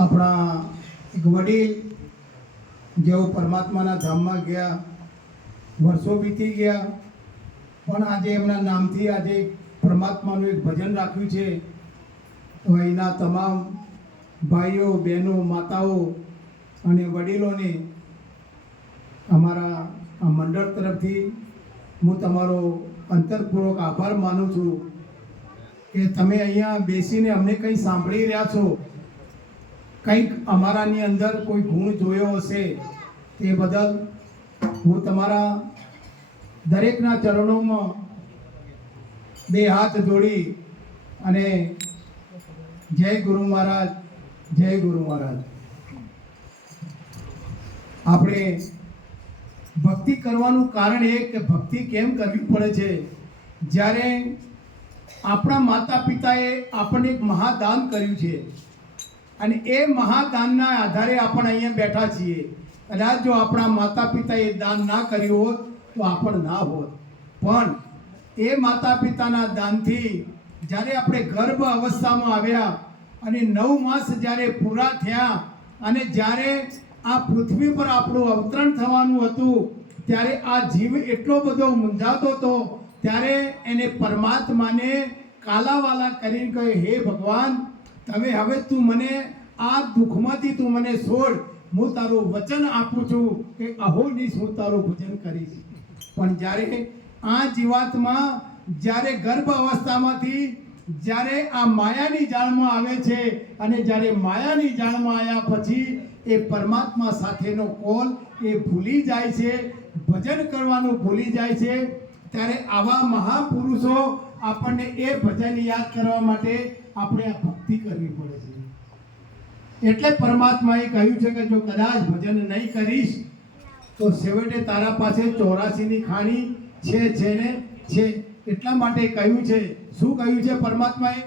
આપણા એક વડીલ જેઓ પરમાત્માના ધામમાં ગયા, વર્ષો વીતી ગયા, પણ આજે એમના નામથી આજે પરમાત્માનું એક ભજન રાખ્યું છે. તો અહીંના તમામ ભાઈઓ, બહેનો, માતાઓ અને વડીલોને અમારા આ મંડળ તરફથી હું તમારો અંતરપૂર્વક આભાર માનું છું કે તમે અહીંયા બેસીને અમને કંઈ સાંભળી રહ્યા છો. કંઈક અમારાની અંદર કોઈ ગુણ જોયો હશે, તે બદલ હું તમારા દરેકના ચરણોમાં બે હાથ જોડી અને જય ગુરુ મહારાજ, જય ગુરુ મહારાજ. આપણે ભક્તિ કરવાનું કારણ એ કે ભક્તિ કેમ કરવી પડે છે? જ્યારે આપણા માતા પિતાએ આપણને એક મહાદાન કર્યું છે અને એ મહાદાનના આધારે આપણે અહીંયા બેઠા છીએ. કદાચ જો આપણા માતા પિતાએ દાન ના કર્યું હોત, તો આપણ ના હોત. પણ એ માતા પિતાના દાનથી જ્યારે આપણે ગર્ભ અવસ્થામાં આવ્યા અને નવ માસ જ્યારે પૂરા થયા અને જ્યારે આ પૃથ્વી પર આપણું અવતરણ થવાનું હતું, ત્યારે આ જીવ એટલો બધો મૂંઝાતો હતો, ત્યારે એને પરમાત્માને કાલાવાલા કરીને કહ્યું, હે ભગવાન તમે હવે તું મને આ દુઃખમાંથી તું મને છોડ. હું તારું વચન આપું છું કે અહોનીશ હું તારું ભજન કરીશ. પણ જ્યારે આ જીવાતમાં, જ્યારે ગર્ભ અવસ્થામાંથી, જ્યારે આ માયાની જાળમાં આવે છે અને જ્યારે માયાની જાળમાં આવ્યા પછી એ પરમાત્મા સાથેનો કોલ એ ભૂલી જાય છે, ભજન કરવાનું ભૂલી જાય છે, ત્યારે આવા મહાપુરુષો આપણને એ ભજન યાદ કરવા માટે આપણે આ ભક્તિ કરવી પડે છે. એટલે પરમાત્માએ કહ્યું છે કે જો કદાચ ભજન નહીં કરીશ, તો છેવટે તારા પાસે ચોરાસીની ખાણી છે છે છે. એટલા માટે કહ્યું છે. શું કહ્યું છે પરમાત્માએ?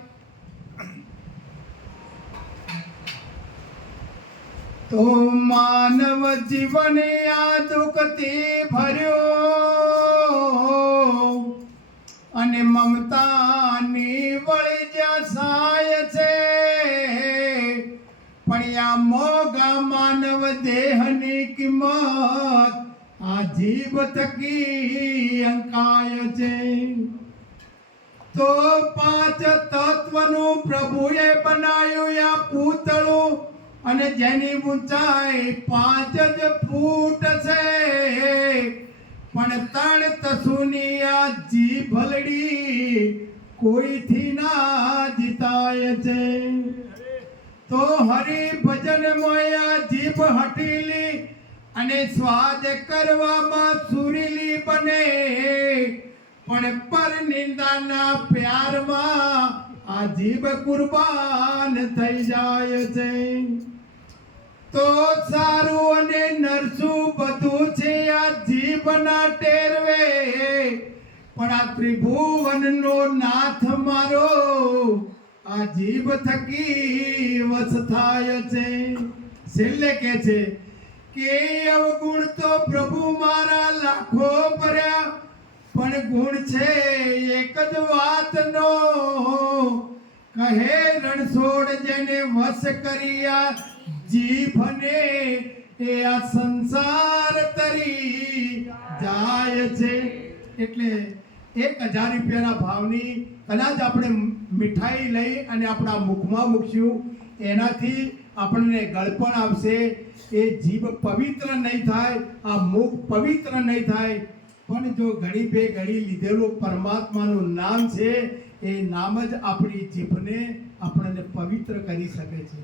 તો માનવ જીવન આ દુઃખથી ભર્યો અને મમતાની દેહની કિંમત આ જીભ થકી અંકાય છે. તો પાંચ તત્વનું પ્રભુએ બનાવ્યું આ પૂતળું અને જેની ઊંચાઈ પાંચ જ ફૂટ છે. પણ તણ તસુની આ જીભલડી કોઈથી ના જીતાય છે? તો હરી ભજન મોયા જીભ હટીલી અને સ્વાદ કરવામાં સુરીલી બને. પણ પર નિંદાના પ્યારમાં આ જીભ કુરબાન થઈ જાય છે. તો સારું અને નરસું બધું છે આ જીભના ટેરવે. પણ આ ત્રિભુવનનો નાથ મારો આ જીભ થકી વસ થાય છે. છેલ્લે કે છે કે અવગુણ તો પ્રભુ મારા લાખો ભર્યા, પણ ગુણ છે એક જ વાતનો. કહે રણછોડ જેને વશ કર્યા, જીભને એ આ સંસાર તરી જાય છે. એટલે એક હજાર રૂપિયાના ભાવની કદાચ આપણે મીઠાઈ લઈ અને આપણા મુખમાં મૂકશું. એનાથી આપણને ગળપણ આવશે. એ જીભ પવિત્ર નહીં થાય, આ મુખ પવિત્ર નહીં થાય. પણ જો ઘડી બે ઘડી લીધેલું પરમાત્માનું નામ છે, એ નામ જ આપણી જીભને આપણને પવિત્ર કરી શકે છે.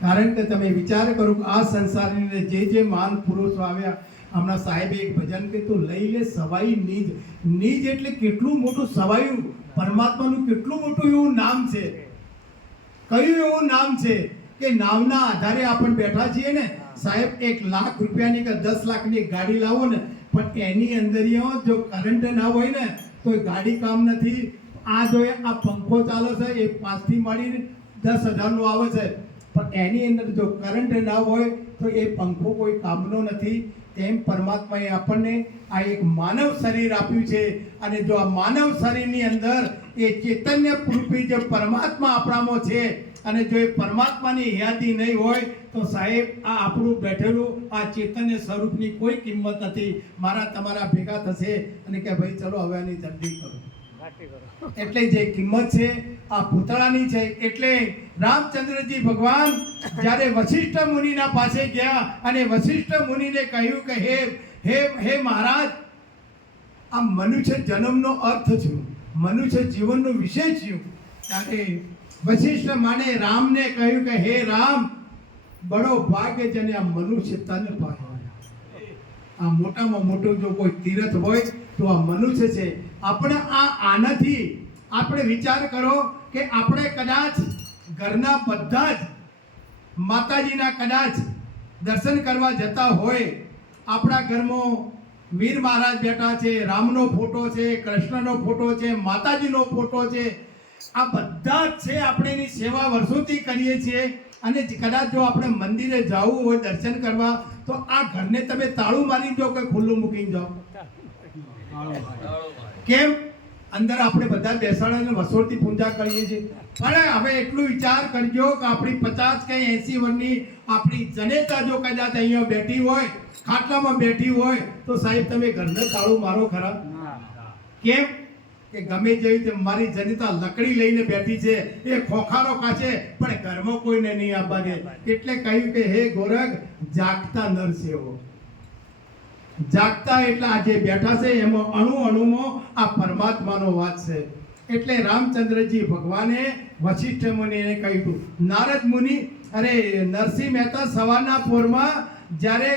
કારણ કે તમે વિચાર કરો કે આ સંસારની જે જે મહાન પુરુષો આવ્યા હમણાં સાહેબે એક ભજન કીધું, લઈ લે સવાઈ નીજ. નીજ એટલે કેટલું મોટું સવાયું પરમાત્માનું કેટલું મોટું એવું નામ છે. કયું એવું નામ છે કે નામના આધારે આપણે બેઠા છીએ ને, સાહેબ, એક લાખ રૂપિયાની કે દસ લાખની ગાડી લાવો ને, પણ એની અંદર જો કરંટ ના હોય ને તો એ ગાડી કામ નથી. આ જો આ પંખો ચાલે છે, એ પાંચથી માંડીને દસ હજારનો આવે છે. પણ એની અંદર જો કરંટ ના હોય, તો એ પંખો કોઈ કામનો નથી. તેમ પરમાત્માએ આપણને આ એક માનવ શરીર આપ્યું છે. અને જો આ માનવ શરીરની અંદર એ ચૈતન્ય રૂપી જે પરમાત્મા આપણામાં છે અને જો એ પરમાત્માની યાદી નહીં હોય તો સાહેબ આ આપણું બેઠેલું આ ચેતન્ય સ્વરૂપની કોઈ કિંમત નથી. મારા તમારા ભેગા થશે અને કે ભાઈ ચલો હવે આની જલ્દી કરો. એટલે જે કિંમત છે આ પૂતળાની છે. એટલે રામચંદ્રજી ભગવાન જ્યારે વશિષ્ઠ મુનિના પાસે ગયા અને વશિષ્ઠ મુનિને કહ્યું કે, હે હે હે મહારાજ આ મનુષ્ય જન્મનો અર્થ શું મનુષ્ય જીવનનો વિષય શું ત્યારે વશિષ્ઠ માને રામને કહ્યું કે, હે રામ, બડો ભાગ્ય જેને આ મનુષ્ય તન પાયો. આ મોટામાં મોટું જો કોઈ તીરથ હોય, તો આ મનુષ્ય છે. આપણે આ આનાથી આપણે વિચાર કરો કે આપણે કદાચ ઘરના બધા જ માતાજીના કદાચ દર્શન કરવા જતા હોય આપણા ઘરમાં વીર મહારાજ બેઠા છે રામનો ફોટો છે કૃષ્ણનો ફોટો છે માતાજીનો ફોટો છે. આ બધા જ છે આપણે એની સેવા વર્ષોથી કરીએ છીએ અને કદાચ જો આપણે મંદિરે જવું હોય દર્શન કરવા તો આ ઘરને તમે તાળું મારી જાઓ કે ખુલ્લું મૂકીને જાઓ. કેમ? અંદર આપણે બધા બેસાડાને વસોડથી પૂજા કરીએ છીએ. પણ હવે એટલું વિચાર કરજો કે આપણી પચાસ કે એંસી વર્ષની આપણી જનેતા જો કદાચ અહીંયા બેઠી હોય, ખાટલામાં બેઠી હોય, તો સાહેબ તમે ઘરને તાળું મારો ખરા. કેમ? કે ગમે જેવી રીતે મારી જનતા લકડી લઈને બેઠી છે, એ ખોખારો કાચે, પણ ઘરમાં કોઈને નહીં આપવા દે એટલે કહ્યું કે, હે ગોરખ, જાગતા નરસેવો. જાગતા એટલે આ જે બેઠા છે, એમાં અણુ અણુમાં આ પરમાત્માનો વાત છે. એટલે રામચંદ્રજી ભગવાને વશિષ્ઠ મુનિને કહ્યું નારદ મુનિ, અરે નરસિંહ મહેતા સવારના પોરમાં જ્યારે